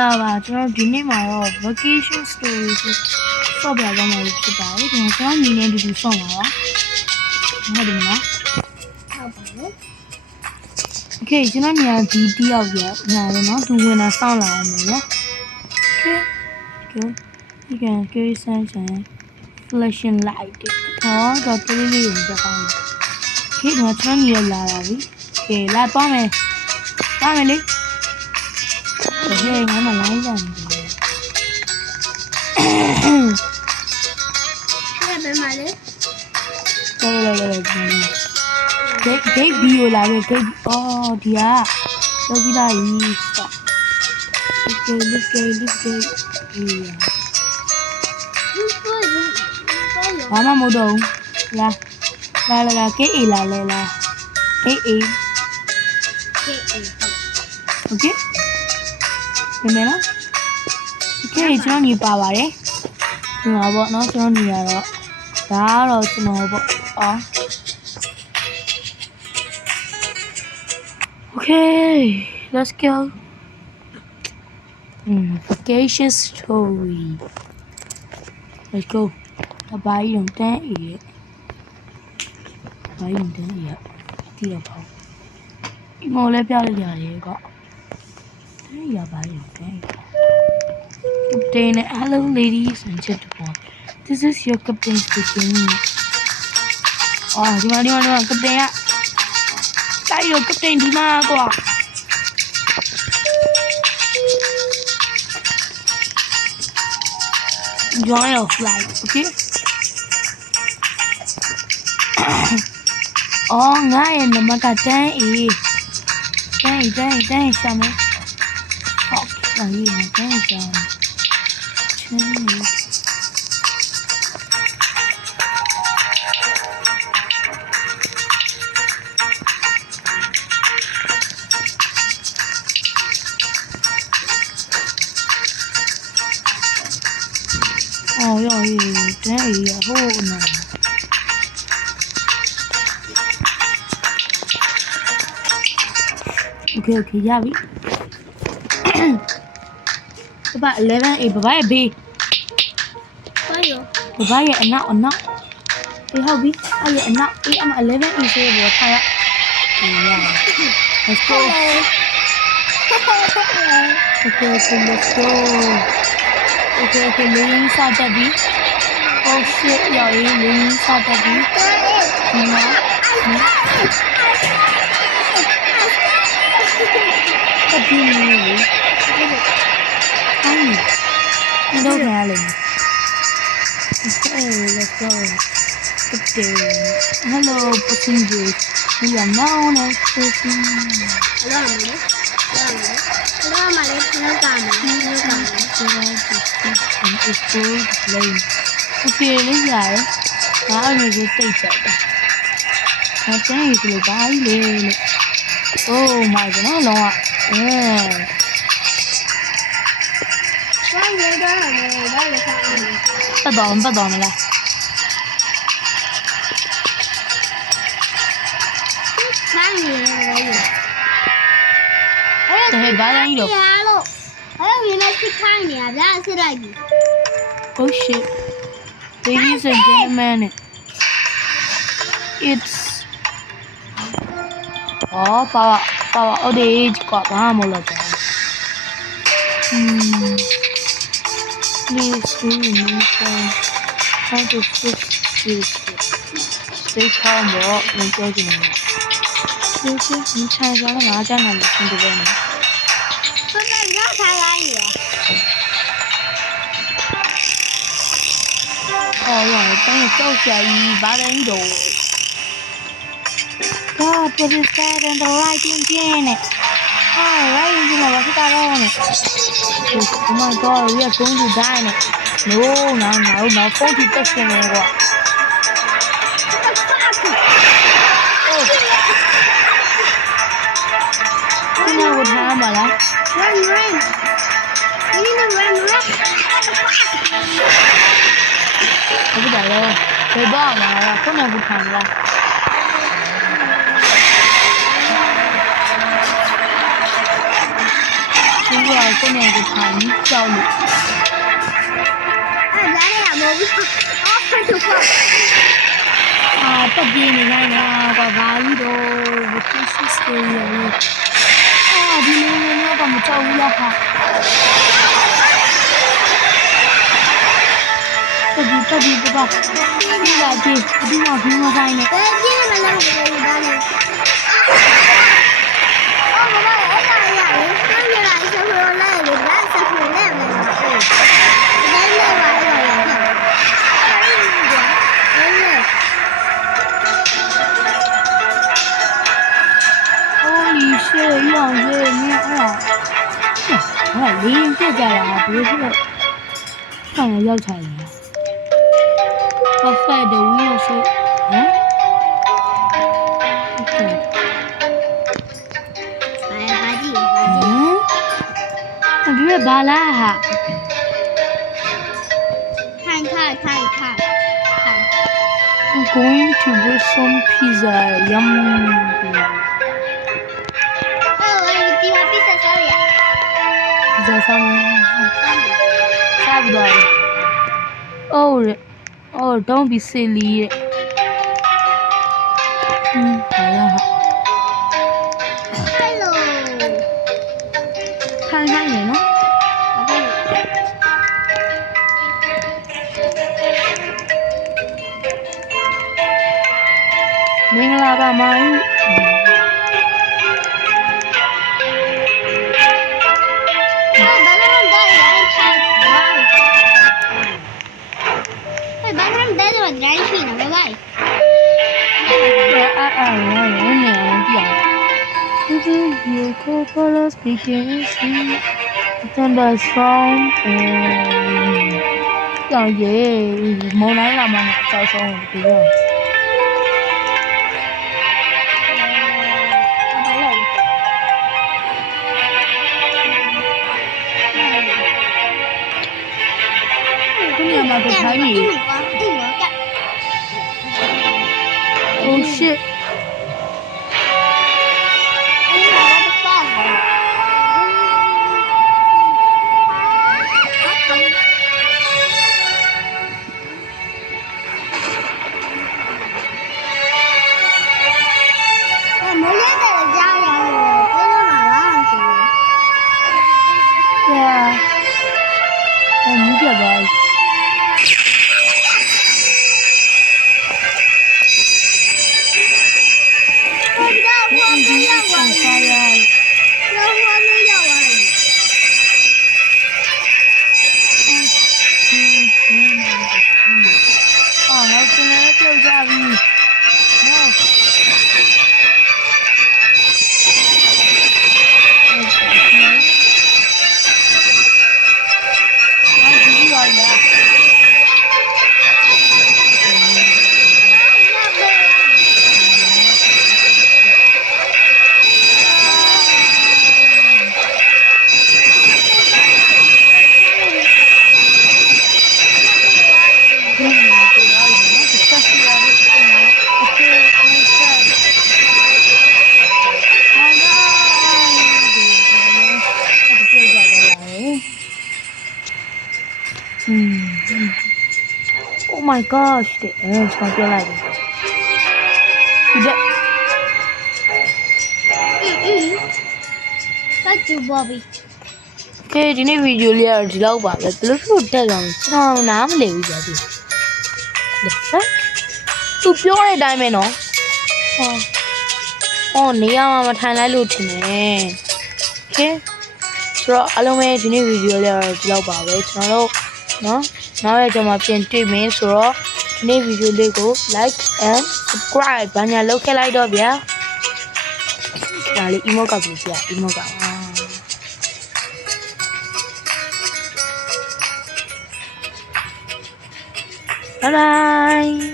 လာပါကျွန်တော်ဒီနေ့မှာတော့ vacation story ဆိုဆော့ပြသွားမှာဖြစ်ပါတယ်ကျွန်တော်ညီနဲ့အတူတူဆော့မှာပါဟုတ်တယ်နော်ဟုတ်ပါဘူး Okay ကျွန်တော်ညီကဒီတယောက်ရညာတယ်နော်သူဝင်လာစောင့်လာအောင်မယ်နော် Okay good you can carry sunshine flashing light ဟောတော့ကလေးလေးကိုစကောင်းတယ် Okay ကျွန်တော်ညီရလာပါပြီ Okay လာသွားမယ်လေဟဲ့ငါမလိုင်းကြတယ်ဘယ်မှာလဲလေဂိတ်ဘီယိုလာပဲဂိတ်အော်ဒီကလောက်ပြီးသားကြီးစတော့ Okay let's go ဘာမှမဟုတ်တော့ဘူးလာဂိတ်အေလာလဲလားဂိတ်အေ Okayဒီမဲ့နော် Okay ကျွန်တော်ညီပါပါတယ်ဒီမှာပေါ့နော်ကျွန်တော်ညီရတော့ဒါကတော့ကျွန်တော်ပေါ့အော် Okay let's go vacation story let's go အပိုင်းတော့တန်းအေးပိုင်းတန်းအေးတီးတော့ပေါ့ဒီမော်လည်းပြလိုက်ရတယ်ကွာတန်းရပိုင်းတန်းCaptain, hello ladies and gentlemen. This is your captain speaking. Oh, di mana captain ya? Tayo captain di mana kau? Join your flight, okay? Oh, ngai nama captain eh. Captain sama. Oh, lagi captain sama. Oh, yeah, hold on. Okay, yeah, about 11 bye B. Bye enough. Hey, how be? Enough. I'm 11 is over. Yeah. Let's go. Okay, let's go. Okay, Lily Saturday. Oh shit, yeah, Lily Saturday. What do you mean? No darling. Okay, let's go. Good day. Hello, passengers. We are now at station. Okay, let's go. Now we will take it. I think it's a oh my god, no. Yeah. Bắt đầu mày lại. Thế bá đang được. Oh shit. Ladies and gentlemen. It's power outage có ba một lần. Please try to fix this. Stay calm, bro. Don't judge me. Okay, you try to run out and I'm going to win. Oh, yeah, thank you so much. Bad angel. God, put his head in the right engine. Right engine, what's that on it? Oh my god, we are going to die. No, phone to touch me. You know what happened, huh? Run. You need to run. Không biết đâu. Cái bom mà có nào vụt hàng ra. ကကိုနေကိုထိုင်ကြောက်လို့ အဲ့ဒါလည်းမဟုတ်ဘူးအော်ဖတ်တော့ တက်ပြင်းနေလိုက်တာကဘာကြီးတော့ vacation story ရလေဒီလိုမျိုးကမကြောက်ဘူးလားဟာတက်ပြီးပါဒီလာကြည့်ဒီမှာဘူးမဆိုင်နဲ့ ပြင်းမလို့ဒါလည်းအော်မမအဲ့ဒါရလေဆောင်းရလာဆောင်းရလာလေဒါဆောင်းရလာမယ်ဟုတ်ဒါလည်းပါတော့ရပြHoly shit ရောင်ရဲ့မြတ်အဲ့ဟာလင်းပြကြတာဘယ်လိုလဲဆောင်းရောက်ချင်တယ် Perfect the wheel so ဟမ် Okay ဘာကြည့် ဒီကဘာလာဟာ ထိုင် I'm going to get some pizza yum ဒီမှာပစ်ဆက်စားရ pizza ဆောင်စားပြီးတော့ Oh don't be silly ဟာလာဟာ Hello ထိုင်နေနော်မင်္ဂလာပါမိုင်းThunder strong ကြောင်ရေမုံတိုင်းလာမှကြောက်ဆုံးပြီးတော့ Oh shit Oh my gosh တဲ့ကျွန်တော်ပြောလိုက်တယ်ဒီတဲ့ Thank you Bobby ကဲဒီနေ့ဗီဒီယိုလေးကတော့ဒီလောက်ပါပဲဘယ်လိုဖြစ်တက်ကောင်ကျွန်တော်နားမလည်ဘူးကြာပြီ The fuck သူပြောတဲ့အတိုင်းပဲနော်ဟောနေရာမှာမထိုင်လိုက်လို့ထင်တယ်ကဲဆိုတော့အားလုံးပဲဒီနေ့ဗီဒီယိုလေးကတော့ဒီလောက်ပါပဲကျွန်တော်တို့နော်နောက်ရကြမှာပြန်တွေ့မယ်ဆိုတော့ဒီနေ့ဗီဒီယိုလေးကို like and subscribe ဘာညာလုပ်ခဲ့လိုက်တော့ဗျာဒါလေး emote ကပြပြ emote ကBye bye